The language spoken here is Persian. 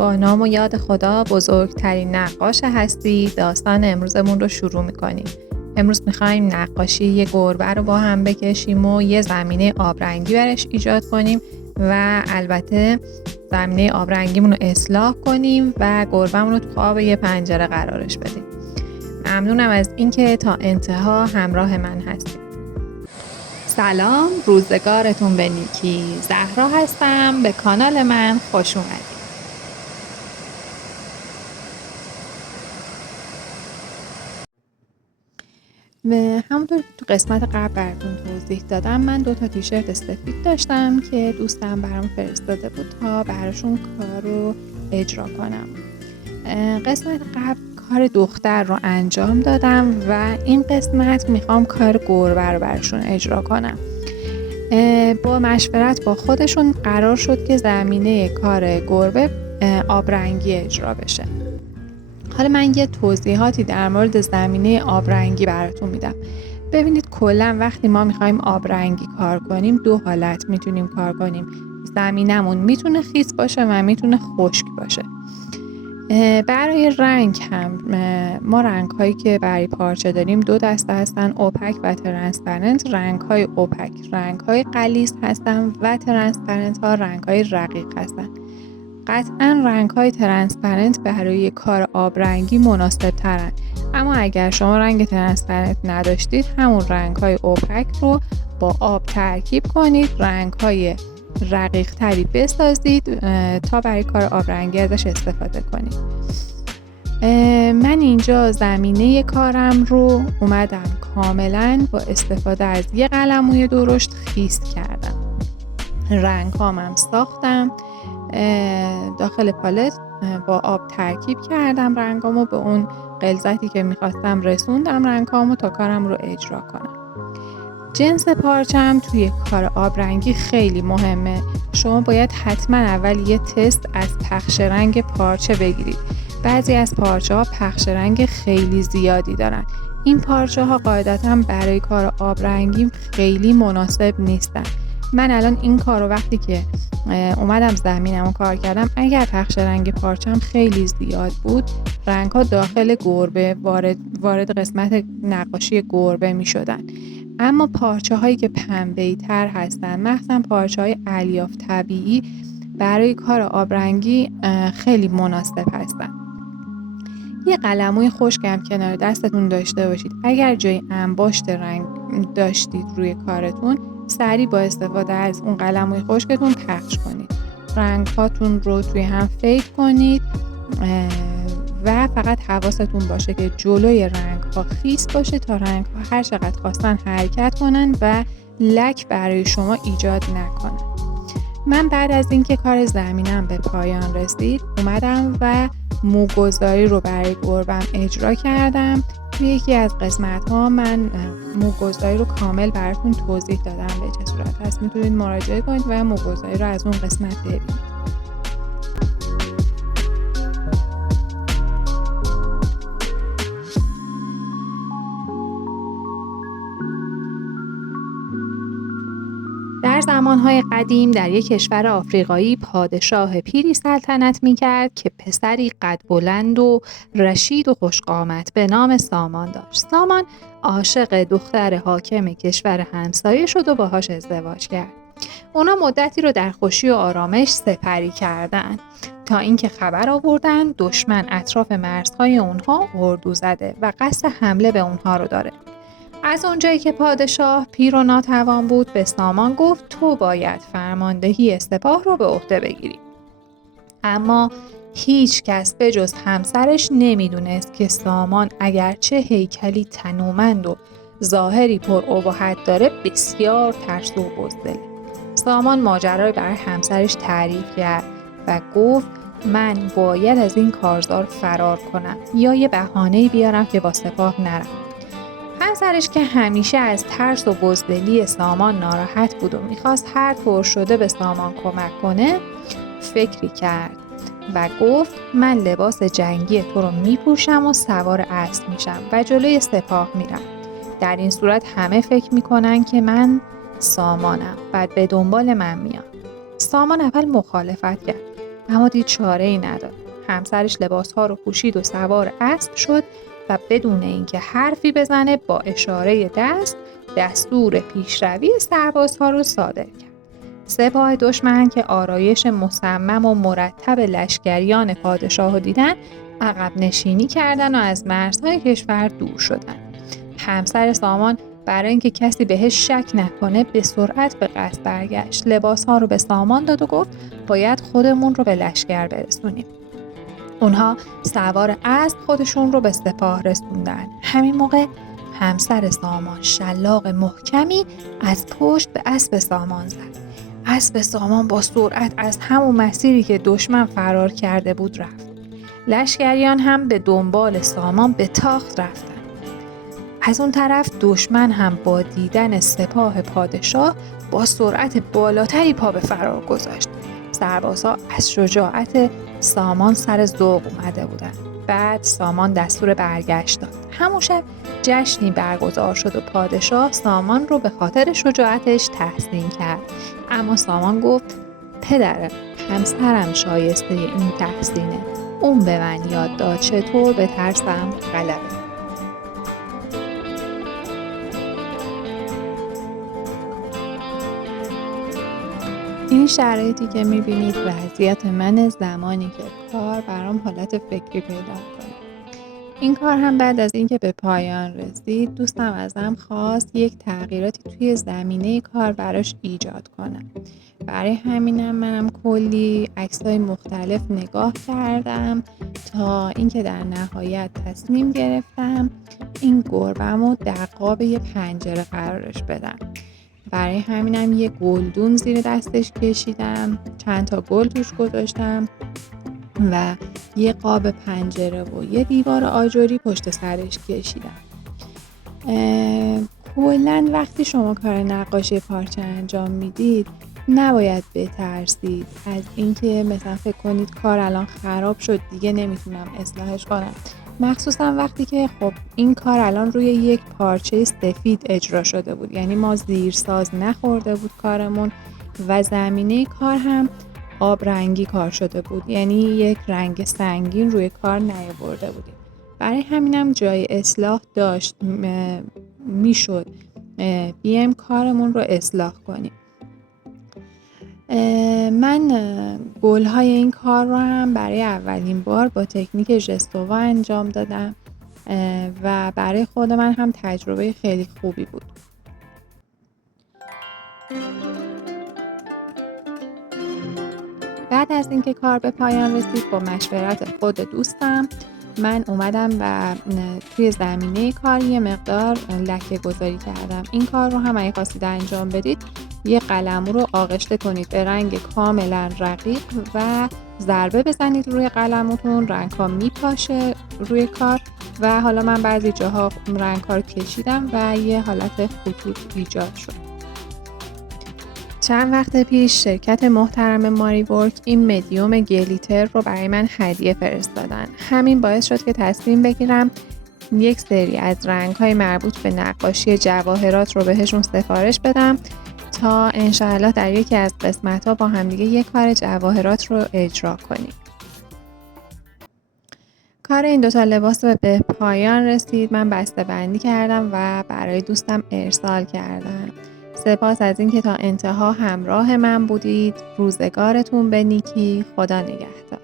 با نام و یاد خدا، بزرگترین نقاش هستی، داستان امروزمون رو شروع میکنیم. امروز میخوایم نقاشی یه گربه رو با هم بکشیم و یه زمینه آبرنگی برش ایجاد کنیم و البته زمینه آبرنگیمون رو اصلاح کنیم و گربه‌مون رو تو آب یه پنجره قرارش بدیم. ممنونم از اینکه تا انتها همراه من هستید. سلام، روزگارتون به نیکی. زهرا هستم، به کانال من خوش اومدید. همونطور که تو قسمت قبل براتون توضیح دادم، من 2 تیشرت سفید داشتم که دوستم برام فرستاده بود تا براشون کار رو اجرا کنم. قسمت قبل کار دختر رو انجام دادم و این قسمت میخوام کار گربه رو براشون اجرا کنم. با مشورت با خودشون قرار شد که زمینه کار گربه آبرنگی اجرا بشه. حالا من یه توضیحاتی در مورد زمینه آبرنگی براتون میدم. ببینید کلا وقتی ما میخوایم آبرنگی کار کنیم 2 حالت میتونیم کار کنیم. زمینمون میتونه خیس باشه و میتونه خشک باشه. برای رنگ هم ما رنگ هایی که برای پارچه داریم 2 دسته هستن: اوپک و ترانسپرنت. رنگ های اوپک رنگ های غلیظ هستن و ترانسپرنت ها رنگ های رقیق هستن. قطعا رنگ های ترانسپرنت برای کار آبرنگی مناسب ترن، اما اگر شما رنگ ترانسپرنت نداشتید همون رنگ های اوپک رو با آب ترکیب کنید، رنگ های رقیق تری بسازید تا برای کار آبرنگی ازش استفاده کنید. من اینجا زمینه کارم رو اومدم کاملا با استفاده از یه قلموی درشت خیس کردم. رنگ هامم ساختم، داخل پالت با آب ترکیب کردم رنگامو، به اون غلظتی که میخواستم رسوندم رنگامو تا کارم رو اجرا کنم. جنس پارچه‌ام توی کار آبرنگی خیلی مهمه. شما باید حتما اول یه تست از پخش رنگ پارچه بگیرید. بعضی از پارچه ها پخش رنگ خیلی زیادی دارن. این پارچه ها قاعدتاً برای کار آبرنگی خیلی مناسب نیستن. من الان این کار رو وقتی که اومدم زمینمو کار کردم، اگر پخش رنگ پارچه‌ام خیلی زیاد بود، رنگ ها داخل گربه وارد قسمت نقاشی گربه می شدن. اما پارچه هایی که پنبه‌ای تر هستن، مثلا پارچه های الیاف طبیعی، برای کار آبرنگی خیلی مناسب هستن. یه قلموی خشکم کنار دستتون داشته باشید. اگر جای انباشت رنگ داشتید روی کارتون، سریع با استفاده از اون قلموی خشکتون پخش کنید. رنگ هاتون رو توی هم فید کنید و فقط حواستون باشه که جلوی رنگ ها خیس باشه تا رنگ ها هر چقدر خواستن حرکت کنن و لک برای شما ایجاد نکنن. من بعد از اینکه کار زمینم به پایان رسید، اومدم و موگذاری رو برای گربم اجرا کردم. توی یکی از قسمت ها من موگذاری رو کامل براتون توضیح دادم به چه صورت هست. میتونید مراجعه کنید و موگذاری رو از اون قسمت ببینید. در زمانهای قدیم در یک کشور آفریقایی پادشاه پیری سلطنت می‌کرد که پسری قد بلند و رشید و خوشقامت به نام سامان داشت. سامان عاشق دختر حاکم کشور همسایه شد و باهاش ازدواج کرد. اونا مدتی رو در خوشی و آرامش سپری کردن تا اینکه خبر آوردن دشمن اطراف مرزهای اونها اردو زده و قصد حمله به اونها رو داره. از اونجایی که پادشاه پیر و ناتوان بود، به سامان گفت تو باید فرماندهی سپاه رو به عهده بگیری. اما هیچ کس به جز همسرش نمیدونست که سامان اگرچه هیکلی تنومند و ظاهری پر ابهت داره، بسیار ترسو و بزدله. سامان ماجرا برای همسرش تعریف کرد و گفت من باید از این کارزار فرار کنم یا یه بهانه‌ای بیارم که با سپاه نرم. همسرش که همیشه از ترس و بزدلی سامان ناراحت بود و میخواست هر طور شده به سامان کمک کنه، فکری کرد و گفت من لباس جنگی تو رو میپوشم و سوار اسب میشم و جلوی سپاه میرم. در این صورت همه فکر میکنن که من سامانم، بعد به دنبال من میان. سامان اول مخالفت کرد، اما دید چاره ای نداد. همسرش لباسها رو پوشید و سوار اسب شد و بدون اینکه حرفی بزنه با اشاره دست دستور پیشروی سربازها رو صادر کرد. سپاه دشمن که آرایش مصمم و مرتب لشکریان پادشاه رو دیدن، عقب نشینی کردن و از مرزهای کشور دور شدن. همسر سامان برای اینکه کسی بهش شک نکنه به سرعت به قصد برگشت. لباسها رو به سامان داد و گفت باید خودمون رو به لشکر برسونیم. اونها سوار اسب خودشون رو به سپاه رسوندن. همین موقع همسر سامان شلاق محکمی از پشت به اسب سامان زد. اسب سامان با سرعت از همون مسیری که دشمن فرار کرده بود رفت. لشکریان هم به دنبال سامان به تاخت رفتن. از اون طرف دشمن هم با دیدن سپاه پادشاه با سرعت بالاتری پا به فرار گذاشت. سربازها از شجاعت سامان سر ذوق اومده بودن. بعد سامان دستور برگشت داد. همون شب جشنی برگزار شد و پادشاه سامان رو به خاطر شجاعتش تحسین کرد. اما سامان گفت پدرم، همسرم شایسته این تحسینه. اون به من یاد داد چطور به ترسم غلبه. این شرایطی که میبینید وضعیت من زمانی که کار برام حالت فکری پیدا کنه. این کار هم بعد از اینکه به پایان رسید دوستم ازم خواست یک تغییراتی توی زمینه کار براش ایجاد کنم. برای همینم منم کلی عکسای مختلف نگاه کردم تا اینکه در نهایت تصمیم گرفتم این گربه‌مو در قاب یه پنجره قرارش بدم. برای همینم یه گلدون زیر دستش کشیدم، چند تا گل توش گذاشتم و یه قاب پنجره و یه دیوار آجری پشت سرش کشیدم. کلاً وقتی شما کار نقاشی پارچه انجام میدید نباید بترسید از اینکه مثلا فکر کنید کار الان خراب شد دیگه نمیتونم اصلاحش کنم. مخصوصا وقتی که خب این کار الان روی یک پارچه سفید اجرا شده بود، یعنی ما زیرساز نخورده بود کارمون و زمینه کار هم آب رنگی کار شده بود، یعنی یک رنگ سنگین روی کار نیاورده بودیم. برای همینم جای اصلاح داشت، میشد بیایم کارمون رو اصلاح کنیم. من گل‌های این کار رو هم برای اولین بار با تکنیک ژستووا انجام دادم و برای خود من هم تجربه خیلی خوبی بود. بعد از اینکه کار به پایان رسید با مشورت خود دوستم من اومدم و توی زمینه کار یه مقدار لکه گذاری کردم. این کار رو هم اگه خواستید انجام بدید یه قلمو رو آغشته کنید به رنگ کاملا رقیق و ضربه بزنید روی قلمتون، رنگ‌ها میپاشه روی کار و حالا من بعضی جاها رنگ‌ها رو کشیدم و یه حالت خطوط ایجاد شد. چند وقت پیش شرکت محترم ماری ورک این مدیوم گلیتر رو برای من هدیه فرستادن. همین باعث شد که تصمیم بگیرم یک سری از رنگ‌های مربوط به نقاشی جواهرات رو بهشون سفارش بدم تا انشاءالله در یکی از قسمت‌ها با همدیگه یک کار جواهرات رو اجرا کنیم. کار این دوتا لباس به پایان رسید. من بسته بندی کردم و برای دوستم ارسال کردم. سپاس از اینکه تا انتها همراه من بودید. روزگارتون به نیکی. خدا نگهدار.